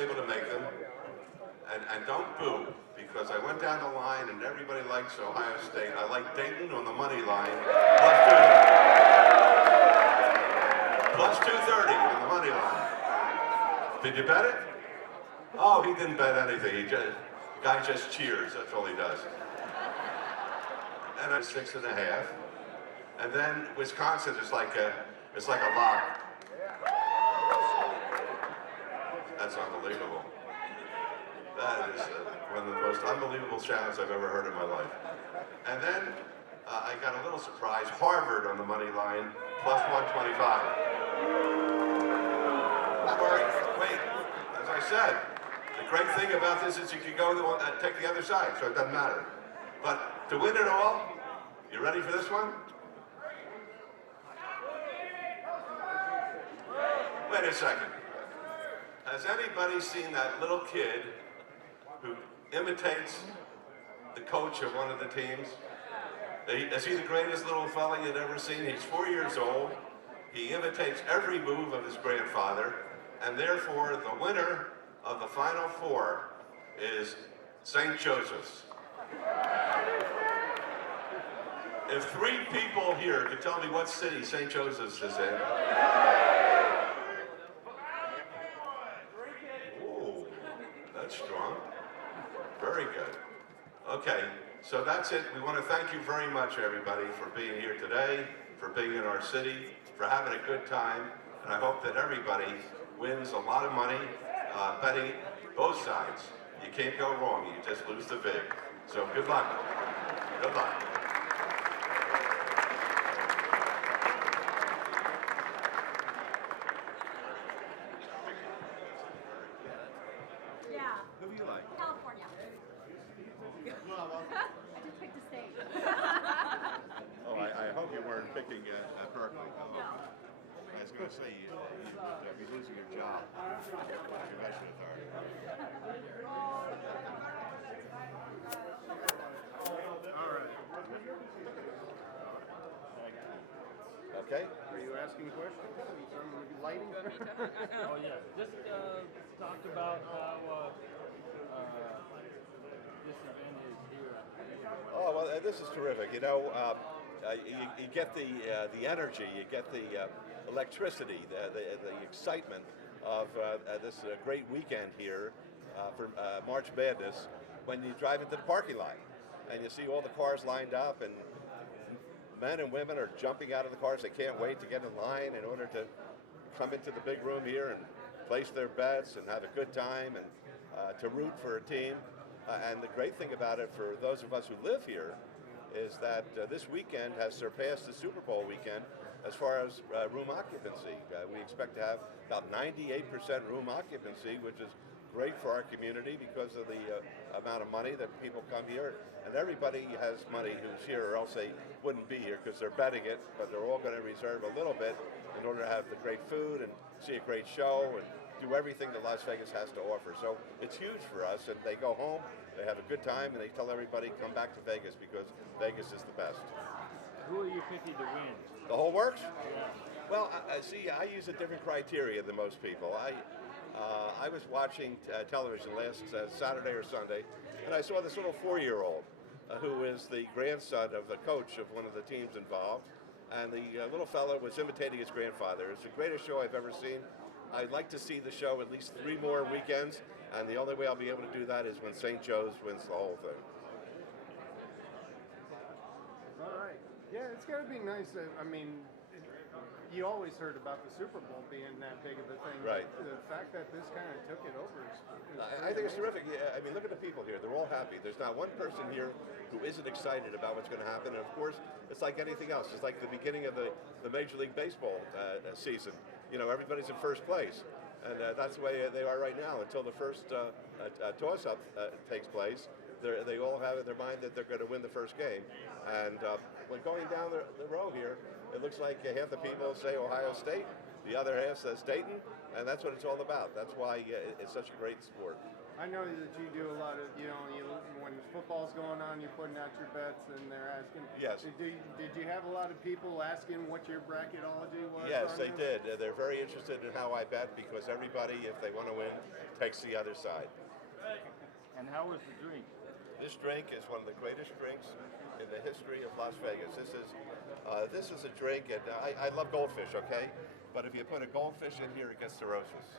able to make them. And don't boo, because I went down the line and everybody likes Ohio State. I like Dayton on the money line, plus 230 on the money line. Did you bet it? Oh, he didn't bet anything. The guy just cheers. That's all he does. And I'm 6.5. And then Wisconsin is like a lock. That's unbelievable. That is one of the most unbelievable channels I've ever heard in my life. And then I got a little surprise. Harvard on the money line, plus 125. Wait, as I said, the great thing about this is you can go take the other side, so it doesn't matter. But to win it all, you ready for this one? Wait a second. Has anybody seen that little kid who imitates the coach of one of the teams? Is he the greatest little fella you'd ever seen? He's 4 years old. He imitates every move of his grandfather, and therefore the winner of the Final Four is St. Joseph's. If 3 people here could tell me what city St. Joseph's is in. Ooh, that's strong. Very good. Okay, so that's it. We want to thank you very much, everybody, for being here today, for being in our city, for having a good time, and I hope that everybody wins a lot of money betting both sides. You can't go wrong. You just lose the vig. So good luck. Good luck. Yeah. Who do you like? California. Well, I just picked a state. oh, I hope you weren't picking Berkeley. No. I was going to say you'd be losing your job. Convention authority. All right. Okay. Are you asking questions? Some lighting? Oh yeah, just talk about how this event is here. Oh well, this is terrific. You know, you get the energy, you get the electricity, the excitement of this great weekend here for March Madness when you drive into the parking lot and you see all the cars lined up and men and women are jumping out of the cars. They can't wait to get in line in order to come into the big room here and place their bets and have a good time and to root for a team. And the great thing about it for those of us who live here is that this weekend has surpassed the Super Bowl weekend as far as room occupancy. We expect to have about 98% room occupancy, which is great for our community because of the amount of money that people come here. And everybody has money who's here, or else they wouldn't be here because they're betting it, but they're all going to reserve a little bit in order to have the great food and see a great show and do everything that Las Vegas has to offer. So it's huge for us, and they go home, they have a good time, and they tell everybody, come back to Vegas because Vegas is the best. Who are you picking to win? The whole works? Yeah. Well, see, I use a different criteria than most people. I was watching television last Saturday or Sunday, and I saw this little 4-year-old who is the grandson of the coach of one of the teams involved, and the little fellow was imitating his grandfather. It's the greatest show I've ever seen. I'd like to see the show at least 3 more weekends, and the only way I'll be able to do that is when St. Joe's wins the whole thing. All right. Yeah, it's got to be nice. I mean, you always heard about the Super Bowl being that big of a thing. Right. The fact that this kind of took it over is I think it's terrific. Yeah, I mean, look at the people here. They're all happy. There's not one person here who isn't excited about what's going to happen. And of course, it's like anything else. It's like the beginning of the Major League Baseball season. You know, everybody's in first place. And that's the way they are right now until the first toss-up takes place. They all have in their mind that they're going to win the first game. And when going down the row here, it looks like half the people say Ohio State, the other half says Dayton, and that's what it's all about. That's why it's such a great sport. I know that you do a lot of, when football's going on, you're putting out your bets, and they're asking. Yes. Did you have a lot of people asking what your bracketology was? Yes, on they this? did. They're very interested in how I bet because everybody, if they want to win, takes the other side. And how was the drink? This drink is one of the greatest drinks in the history of Las Vegas. This is a drink, and I love goldfish, okay? But if you put a goldfish in here, it gets cirrhosis.